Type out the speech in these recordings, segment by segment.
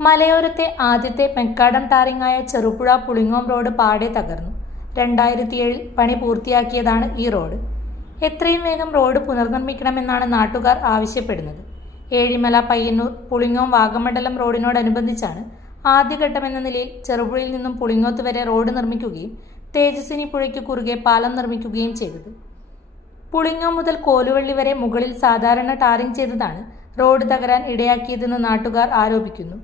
മലയോരത്തെ ആദ്യത്തെ macadam ടാറിംഗായ Cherupuzha Pulingome road പാടെ തകർന്നു. 2007 പണി പൂർത്തിയാക്കിയതാണ് ഈ റോഡ്. എത്രയും വേഗം റോഡ് പുനർനിർമ്മിക്കണമെന്നാണ് നാട്ടുകാർ ആവശ്യപ്പെടുന്നത്. ഏഴിമല, പയ്യന്നൂർ, പുളിങ്ങോം, വാഗമണ്ഡലം റോഡിനോടനുബന്ധിച്ചാണ് ആദ്യഘട്ടമെന്ന നിലയിൽ ചെറുപുഴയിൽ നിന്നും പുളിങ്ങോത്ത് വരെ റോഡ് നിർമ്മിക്കുകയും തേജസ്വിനി പുഴയ്ക്ക് കുറുകെ പാലം നിർമ്മിക്കുകയും ചെയ്തത്. പുളിങ്ങോം മുതൽ കോലുവള്ളി വരെ മുകളിൽ സാധാരണ ടാറിംഗ് ചെയ്തതാണ് റോഡ് തകരാൻ ഇടയാക്കിയതെന്ന് നാട്ടുകാർ ആരോപിക്കുന്നു.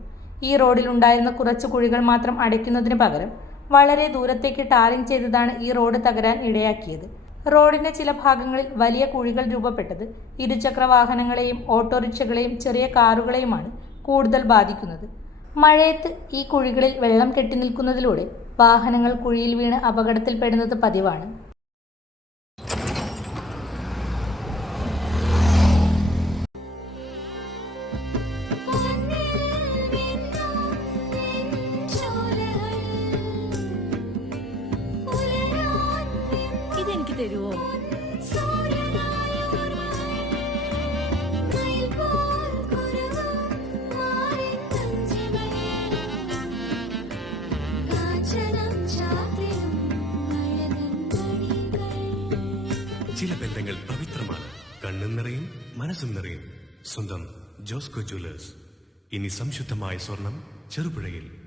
ഈ റോഡിൽ ഉണ്ടായിരുന്ന കുറച്ചു കുഴികൾ മാത്രം അടയ്ക്കുന്നതിന് പകരം വളരെ ദൂരത്തേക്ക് ടാറിംഗ് ചെയ്തതാണ് ഈ റോഡ് തകരാൻ ഇടയാക്കിയത്. റോഡിന്റെ ചില ഭാഗങ്ങളിൽ വലിയ കുഴികൾ രൂപപ്പെട്ടത് ഇരുചക്ര വാഹനങ്ങളെയും ഓട്ടോറിക്ഷകളെയും ചെറിയ കാറുകളെയുമാണ് കൂടുതൽ ബാധിക്കുന്നത്. മഴയത്ത് ഈ കുഴികളിൽ വെള്ളം കെട്ടിനിൽക്കുന്നതിലൂടെ വാഹനങ്ങൾ കുഴിയിൽ വീണ് അപകടത്തിൽപ്പെടുന്നത് പതിവാണ്. ഇതെനിക്ക് തരുവോ? ചില ബന്ധങ്ങൾ പവിത്രമാണ്. കണ്ണും നിറയും, മനസ്സും നിറയും. സ്വന്തം ജോസ്കോ ജ്വല്ലേഴ്സ്. ഇനി സംശുദ്ധമായ സ്വർണം ചെറുപുഴയിൽ.